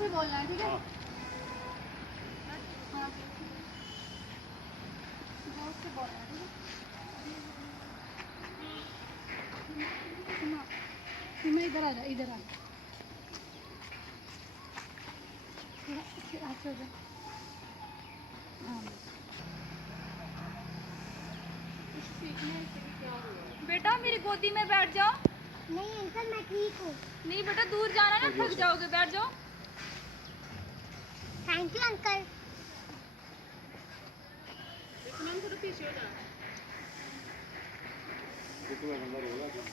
से बोलना है, ठीक है? हाँ, जोर से बोलना है, ठीक है? सीमा इधर आ जा, इधर आ जा, थोड़ा हाथ से हो जा। हाँ बेटा मेरी गोदी में बैठ जाओ। नहीं अंकल मैं ठीक हूँ। नहीं बेटा दूर जाना ना, थक जाओगे, बैठ जाओ। Thank you uncle.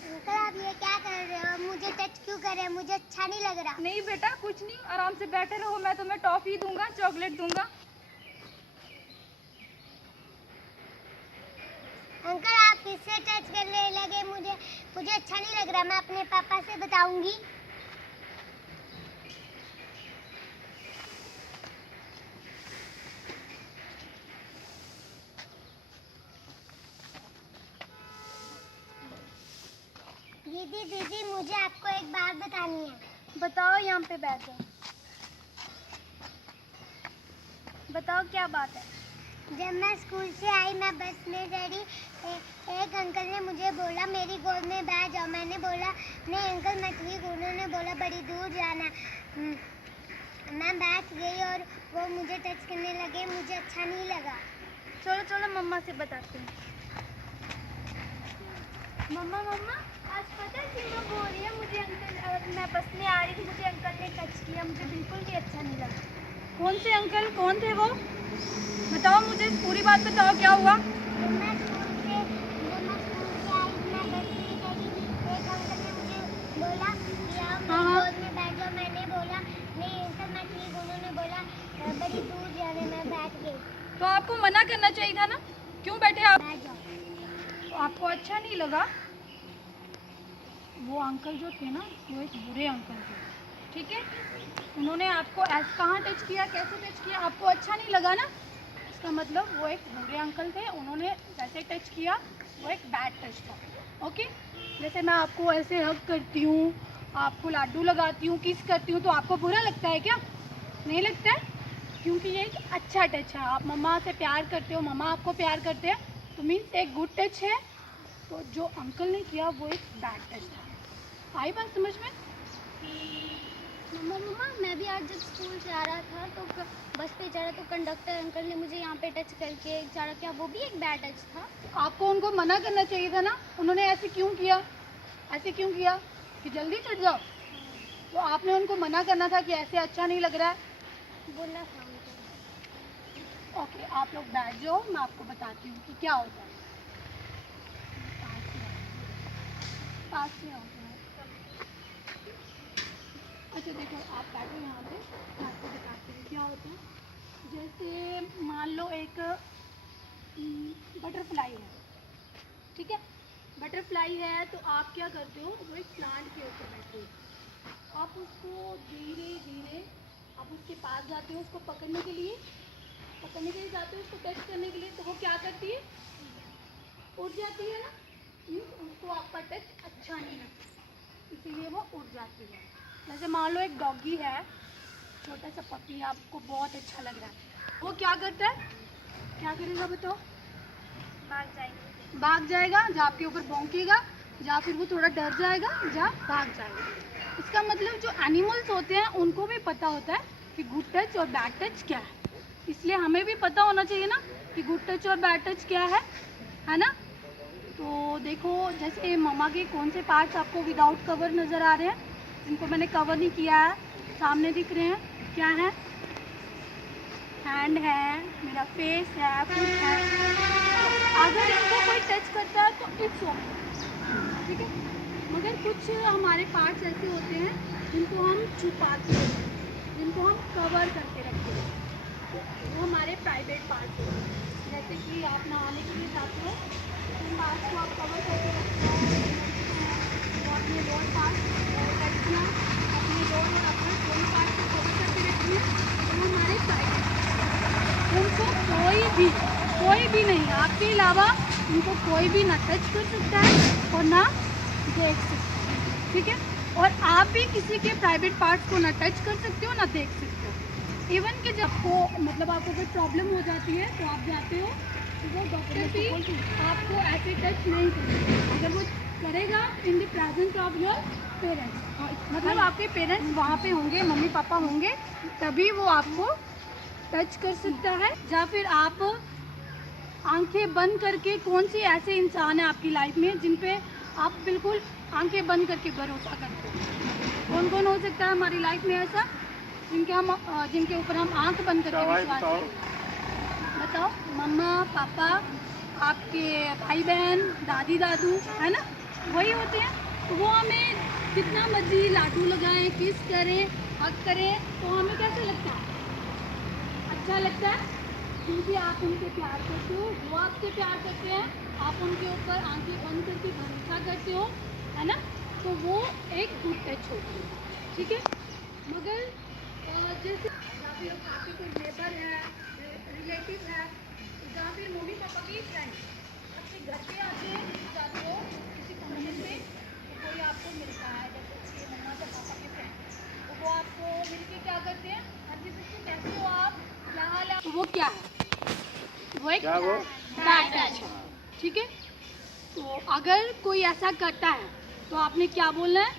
अंकल आप ये क्या कर रहे हो? मुझे टच क्यों कर रहे हैं? मुझे अच्छा नहीं लग रहा। नहीं बेटा कुछ नहीं, आराम से बैठे रहो, मैं तुम्हें टॉफी दूंगा, चॉकलेट दूंगा। अंकल आप किससे टच करने लगे? मुझे अच्छा नहीं लग रहा। मैं अपने पापा से बताऊंगी। दीदी दीदी मुझे आपको एक बात बतानी है। बताओ, यहाँ पे बैठ जाओ। बताओ क्या बात है। जब मैं स्कूल से आई मैं बस में चढ़ी, एक अंकल ने मुझे बोला मेरी गोद में बैठ जाओ। मैंने बोला नहीं अंकल मैं ठीक हूँ। उन्होंने बोला बड़ी दूर जाना। मैं बैठ गई और वो मुझे टच करने लगे। मुझे अच्छा नहीं लगा। चलो चलो मम्मा से बताती हूँ। मम्मा मम्मा आज पता है सीमा बोल रही है मुझे अंकल, मैं बस में आ रही थी, मुझे अंकल ने टच किया, मुझे बिल्कुल भी अच्छा नहीं लगा। कौन से अंकल, कौन थे वो? बताओ मुझे पूरी बात बताओ, क्या हुआ? जब मैं स्कूल से आई मैं बस में चढ़ी, एक अंकल ने मुझे बोला कि आओ मेरी गोद में बैठ जाओ। मैंने बोला नहीं अंकल मैं ठीक हूँ। उन्होंने बोला बड़ी दूर जाने। मैं बैठ गई। तो आपको मना करना चाहिए था ना, क्यों बैठे आप? बैठ जाओ। तो आपको अच्छा नहीं लगा? वो अंकल जो थे ना, वो एक बुरे अंकल थे, ठीक है? उन्होंने आपको कहाँ टच किया, कैसे टच किया, आपको अच्छा नहीं लगा ना? इसका मतलब वो एक बुरे अंकल थे, उन्होंने जैसे टच किया वो एक बैड टच था, ओके? जैसे मैं आपको ऐसे हग करती हूँ, आपको लाडू लगाती हूँ, किस करती हूँ, तो आपको बुरा लगता है क्या? नहीं लगता है, क्योंकि ये एक अच्छा टच है। आप मम्मा से प्यार करते हो, मम्मा आपको प्यार करते हैं, तो मीन्स एक गुड टच है। तो जो अंकल ने किया वो एक बैड टच था। आई बात समझ में? मम्मा मम्मा मैं भी आज जब स्कूल से आ रहा था तो बस पे चढ़ा तो कंडक्टर अंकल ने मुझे यहाँ पे टच करके चढ़ा, क्या वो भी एक बैड टच था? आपको उनको मना करना चाहिए था ना, उन्होंने ऐसे क्यों किया? ऐसे क्यों किया कि जल्दी चढ़ जाओ? तो आपने उनको मना करना था कि ऐसे अच्छा नहीं लग रहा है। बोलना था उनको। ओके, आप लोग बैठ जाओ, मैं आपको बताती हूँ कि क्या होता है। पास में आओ। अच्छा देखो, आप बैठो यहाँ पे, मैं आपको बताती हूँ क्या होता है। जैसे मान लो एक बटरफ्लाई है, ठीक है? बटरफ्लाई है तो आप क्या करते हो, वो एक प्लांट के ऊपर बैठे हो, आप उसको धीरे धीरे आप उसके पास जाते हो, उसको पकड़ने के लिए जाते हो, उसको टच करने के लिए, तो वो क्या करती है, उड़ जाती है ना। उसको आपका टच अच्छा नहीं लगता, इसीलिए वो उड़ जाती है। जैसे मान लो एक डॉगी है, छोटा सा पपी, आपको बहुत अच्छा लग रहा है, वो क्या करता है, क्या करेगा बताओ? भाग जाएगा, या आपके ऊपर भौंकेगा, या फिर वो थोड़ा डर जाएगा, या भाग जाएगा। इसका मतलब जो एनिमल्स होते हैं उनको भी पता होता है कि गुड टच और बैड टच क्या है, इसलिए हमें भी पता होना चाहिए ना कि गुड टच और बैड टच क्या है ना? तो देखो, जैसे मम्मा के कौन से पार्ट्स आपको विदाउट कवर नज़र आ रहे हैं, इनको मैंने कवर नहीं किया है, सामने दिख रहे हैं, क्या है? हैंड है, मेरा फेस है, फुट है। अगर इनको कोई टच करता है तो इट्स ओके, ठीक है? मगर कुछ हमारे पार्ट्स ऐसे होते हैं जिनको हम छुपाते हैं, जिनको हम कवर करके रखते हैं, तो वो हमारे प्राइवेट पार्ट्स होते हैं। जैसे कि आप नहाने के लिए जाते हो, उन पार्ट्स को आप कवर करके रखते हो, तो अपने लोअर पार्ट, लड़कियाँ अपने लोअर और अपर दोनों पार्ट को कवर करके रखती हैं, तो वो हमारे प्राइवेट, उनको कोई भी नहीं, आपके अलावा उनको कोई भी ना टच कर सकता है और ना देख सकता है, ठीक है? और आप भी किसी के प्राइवेट पार्ट्स को ना टच कर सकते हो ना देख सकते हो। इवन कि जब आपको मतलब आपको कोई प्रॉब्लम हो जाती है तो आप जाते हो तो वो डॉक्टर भी आपको ऐसे टच नहीं करेगा। अगर वो करेगा in the presence of your parents, मतलब आपके पेरेंट्स वहाँ पे होंगे, मम्मी पापा होंगे, तभी वो आपको टच कर सकता है। या फिर आप आंखें बंद करके, कौन सी ऐसे इंसान है आपकी लाइफ में जिन पे आप बिल्कुल आंखें बंद करके भरोसा करते हो? कौन कौन हो सकता है हमारी लाइफ में ऐसा जिनके ऊपर हम आंख बंद करके विश्वास करते हैं? बताओ। मम्मा पापा, आपके भाई बहन, दादी दादू, है ना, वही होते हैं। तो वो हमें कितना मर्जी लाडू लगाएं, किस करें, हक करें, तो हमें कैसा लगता है? अच्छा लगता है, क्योंकि आप उनसे प्यार करते हो, वो आपसे प्यार करते हैं, आप उनके ऊपर आंखें बंद करके भरोसा करते हो, है ना, तो वो एक गुड टच होती है, ठीक है। मगर जैसे या फिर आपके कोई नेबर है, रिलेटिव है, या फिर मम्मी पापा की फ्रेंड आपके घर पे आते हैं, जाते हो किसी फंक्शन में, तो कोई आपको मिलता है, जैसे उसके मम्मा या पापा के फ्रेंड, तो वो आपको मिलके क्या करते हैं? हाँ जी बच्चे कैसे हो आप, क्या हाल है? तो वो क्या है? वो एक बैड टच है, ठीक है। तो अगर कोई ऐसा करता है तो आपने क्या बोलना है?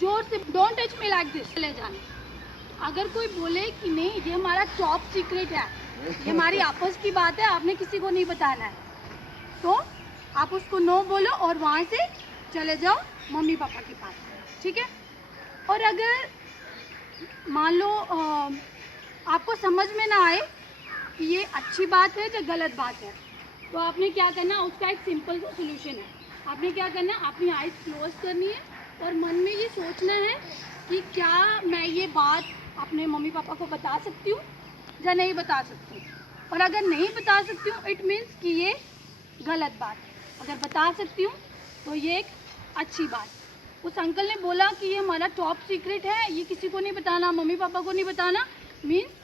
जोर से, don't touch me like this, ले जाना। अगर कोई बोले कि नहीं ये हमारा टॉप सीक्रेट है, ये हमारी आपस की बात है, आपने किसी को नहीं बताना है, तो आप उसको नो बोलो और वहाँ से चले जाओ मम्मी पापा के पास, ठीक है। और अगर मान लो आपको समझ में ना आए कि ये अच्छी बात है या गलत बात है, तो आपने क्या करना, उसका एक सिंपल सा सोल्यूशन है। आपने क्या करना, अपनी आइज़ क्लोज करनी है और मन में ये सोचना है कि क्या मैं ये बात अपने मम्मी पापा को बता सकती हूँ या नहीं बता सकती हूँ। और अगर नहीं बता सकती हूँ इट मीन्स कि ये गलत बात है, अगर बता सकती हूँ तो ये एक अच्छी बात। उस अंकल ने बोला कि ये हमारा टॉप सीक्रेट है, ये किसी को नहीं बताना, मम्मी पापा को नहीं बताना, मीन्स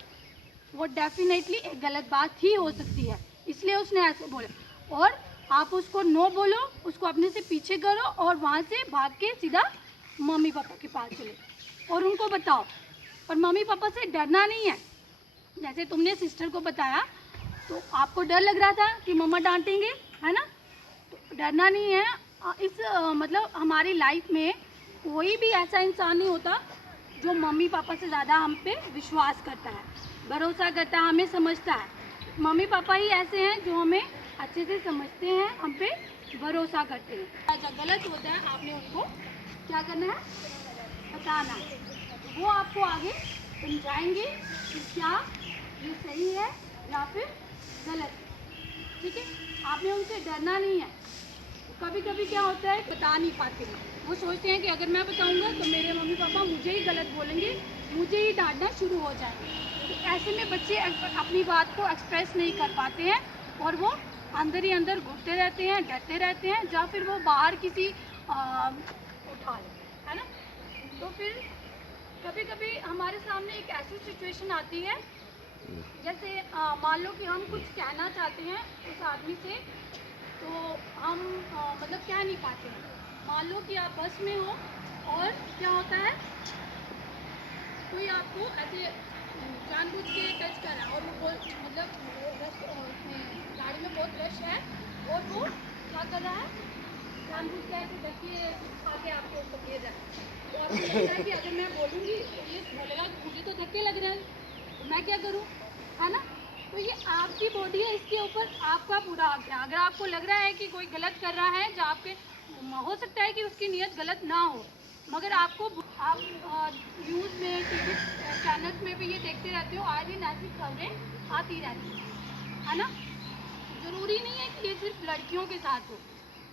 वो डेफिनेटली एक गलत बात ही हो सकती है, इसलिए उसने ऐसे बोला। और आप उसको नो बोलो, उसको अपने से पीछे करो और वहाँ से भाग के सीधा मम्मी पापा के पास चले और उनको बताओ। और मम्मी पापा से डरना नहीं है। जैसे तुमने सिस्टर को बताया तो आपको डर लग रहा था कि मम्मा डांटेंगे, है ना, तो डरना नहीं है। मतलब हमारी लाइफ में कोई भी ऐसा इंसान नहीं होता जो मम्मी पापा से ज़्यादा हम पे विश्वास करता है, भरोसा करता है, हमें समझता है। मम्मी पापा ही ऐसे हैं जो हमें अच्छे से समझते हैं, हम पे भरोसा करते हैं। जब गलत होता है आपने उनको क्या करना है, बताना है। वो आपको आगे समझाएंगे कि क्या ये सही है या फिर गलत है, ठीक है। आपने उनसे डरना नहीं है। कभी कभी क्या होता है, बता नहीं पाते हैं, वो सोचते हैं कि अगर मैं बताऊंगा तो मेरे मम्मी पापा मुझे ही गलत बोलेंगे, मुझे ही डांटना शुरू हो जाएंगे। तो ऐसे में बच्चे अपनी बात को एक्सप्रेस नहीं कर पाते हैं और वो अंदर ही अंदर घुटते रहते हैं, डरते रहते हैं, या फिर वो बाहर किसी उठा ले, है ना। तो फिर कभी कभी हमारे सामने एक ऐसी सिचुएशन आती है, जैसे मान लो कि हम कुछ कहना चाहते हैं उस आदमी से, तो हम मतलब कह नहीं पाते हैं। मान लो कि आप बस में हो और क्या होता है, कोई आपको ऐसे जानबूझ के टच कर रहा है और वो मतलब गाड़ी में बहुत रश है और वो क्या कर रहा है, जानबूझ के ऐसे धक्के आके आपके ऊपर गिर रहा है। तो आपको लगता है कि अगर मैं बोलूँगी तो ये बोलेगा मुझे तो धक्के लग रहे हैं, तो मैं क्या करूँ, है ना। तो ये आपकी बॉडी है, इसके ऊपर आपका पूरा हक है। अगर आपको लग रहा है कि कोई गलत कर रहा है, जो आपके हो सकता है कि उसकी नीयत गलत ना हो, मगर आपको आप न्यूज़ में, टीवी चैनल्स में भी ये देखते रहते हो, आए दिन ऐसी खबरें आती रहती है ना। ज़रूरी नहीं है कि ये सिर्फ लड़कियों के साथ हो,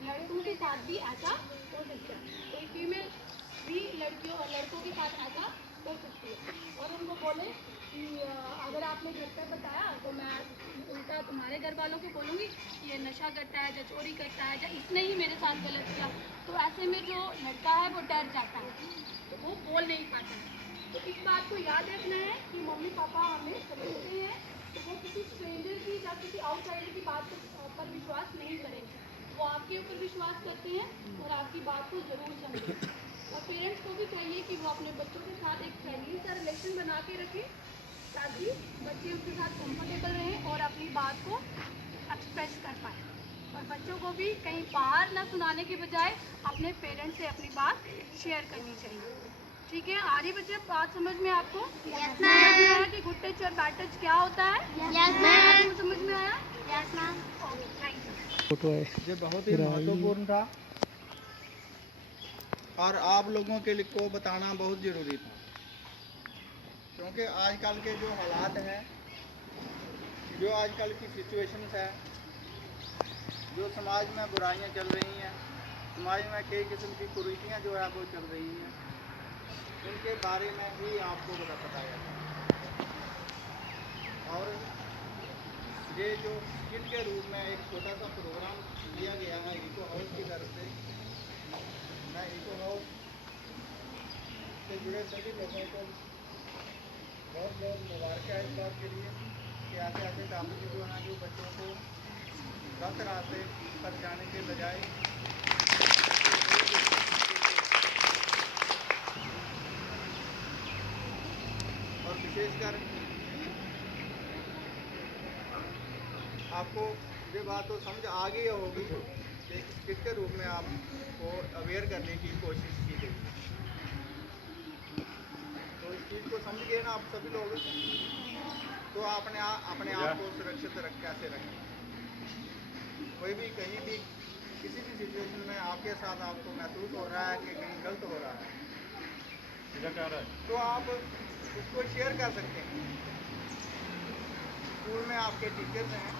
लड़कों के साथ भी ऐसा हो सकता है। कोई फीमेल भी लड़कियों और लड़कों के साथ ऐसा हो सकती है और उनको बोले कि अगर आपने घर पर बताया तो मैं उल्टा तुम्हारे घर वालों को बोलूँगी कि ये नशा करता है या चोरी करता है या इसने ही मेरे साथ गलत किया। तो ऐसे में जो लड़का है वो डर जाता है, तो वो बोल नहीं पाता। तो इस बात को याद रखना है कि मम्मी पापा हमें समझते हैं, तो वो किसी स्ट्रेंजर की या किसी आउटसाइडर की बात पर विश्वास नहीं करेंगे, वो आपके ऊपर विश्वास करते हैं और आपकी बात को ज़रूर समझेंगे। और पेरेंट्स को भी चाहिए कि वो अपने बच्चों के साथ एक फ्रेंडली सा रिलेशन बना के रखें ताकि बच्चे उनके साथ कंफर्टेबल रहें और अपनी बात को एक्सप्रेस कर पाएँ। और बच्चों को भी कहीं बाहर ना सुनाने के बजाय अपने पेरेंट्स से अपनी बात शेयर करनी चाहिए। ठीक है, आ रही बच्चे बात समझ में आपको? Yes, समझ में आया कि गुड टच और बैड टच क्या होता है? Yes, ma'am. आपको समझ में आया? Yes ma'am. Okay, thank you. Photo है ये बहुत ही महत्वपूर्ण था और आप लोगों के लिए को बताना बहुत ज़रूरी था, क्योंकि आजकल के जो हालात हैं, जो आजकल की सिचुएशंस है, जो समाज में बुराइयां चल रही हैं, समाज में कई किस्म की कुरीतियां जो है वो चल रही हैं, उनके बारे में ही आपको बताया था। और ये जो स्किट के रूप में एक छोटा सा प्रोग्राम दिया गया है इको हाउस की तरफ से, मैं इको हाउस से जुड़े सभी लोगों को बहुत बहुत मुबारक है इस बात के लिए कि ऐसे ऐसे टॉपिक जो हैं जो बच्चों को गलत रास्ते पर जाने के बजाय और विशेषकर आपको ये बात तो समझ आ गई होगी कि स्किट के रूप में आपको अवेयर करने की कोशिश की गई। तो इस चीज़ को समझ गए ना आप सभी लोग, तो अपने आप को सुरक्षित कैसे रखें। कोई भी कहीं भी किसी भी सिचुएशन में आपके साथ आपको महसूस हो रहा है कि कहीं गलत हो रहा है, तो आप उसको शेयर कर सकते हैं। स्कूल में आपके टीचर्स हैं,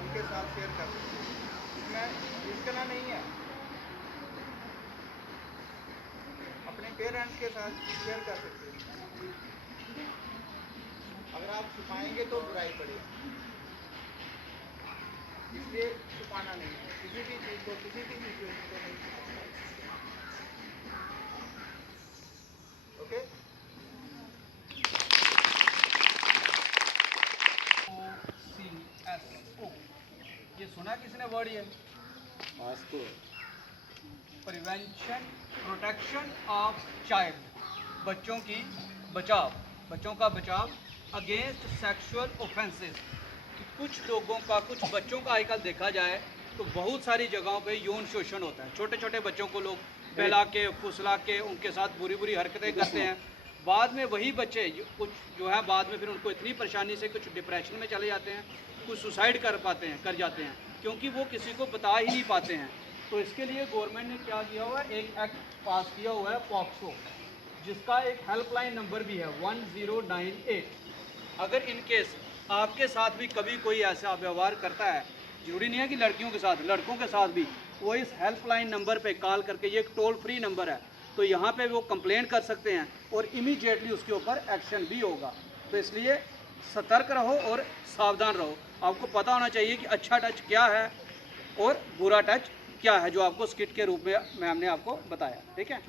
उनके साथ शेयर कर सकते हैं, इसमें रिस्कना नहीं है। अपने पेरेंट्स के साथ शेयर कर सकते हैं। अगर आप छुपाएंगे तो बुराई पड़ेगी, इसलिए छुपाना नहीं है, किसी भी चीज़ को, किसी भी सिचुएशन को नहीं छुपाना। ओके, CSO, ये सुना किसने वर्ड? ये प्रिवेंशन प्रोटेक्शन ऑफ चाइल्ड, बच्चों का बचाव अगेंस्ट सेक्सुअल ऑफेंसेस। कुछ लोगों का, कुछ बच्चों का आजकल देखा जाए तो बहुत सारी जगहों पे यौन शोषण होता है। छोटे छोटे बच्चों को लोग बहला के, फुसला के उनके साथ बुरी बुरी हरकतें करते हैं। बाद में वही बच्चे कुछ जो है बाद में फिर उनको इतनी परेशानी से कुछ डिप्रेशन में चले जाते हैं, कुछ सुसाइड कर जाते हैं, क्योंकि वो किसी को बता ही नहीं पाते हैं। तो इसके लिए गवर्नमेंट ने क्या किया हुआ है, एक एक्ट पास किया हुआ है पॉक्सो, जिसका एक हेल्पलाइन नंबर भी है 1098। अगर इन केस आपके साथ भी कभी कोई ऐसा व्यवहार करता है, जरूरी नहीं है कि लड़कियों के साथ, लड़कों के साथ भी, वो इस हेल्पलाइन नंबर पे कॉल करके, ये एक टोल फ्री नंबर है, तो यहाँ पे वो कंप्लेंट कर सकते हैं और इमीडिएटली उसके ऊपर एक्शन भी होगा। तो इसलिए सतर्क रहो और सावधान रहो। आपको पता होना चाहिए कि अच्छा टच क्या है और बुरा टच क्या है, जो आपको स्किट के रूप में मैम ने आपको बताया। ठीक है।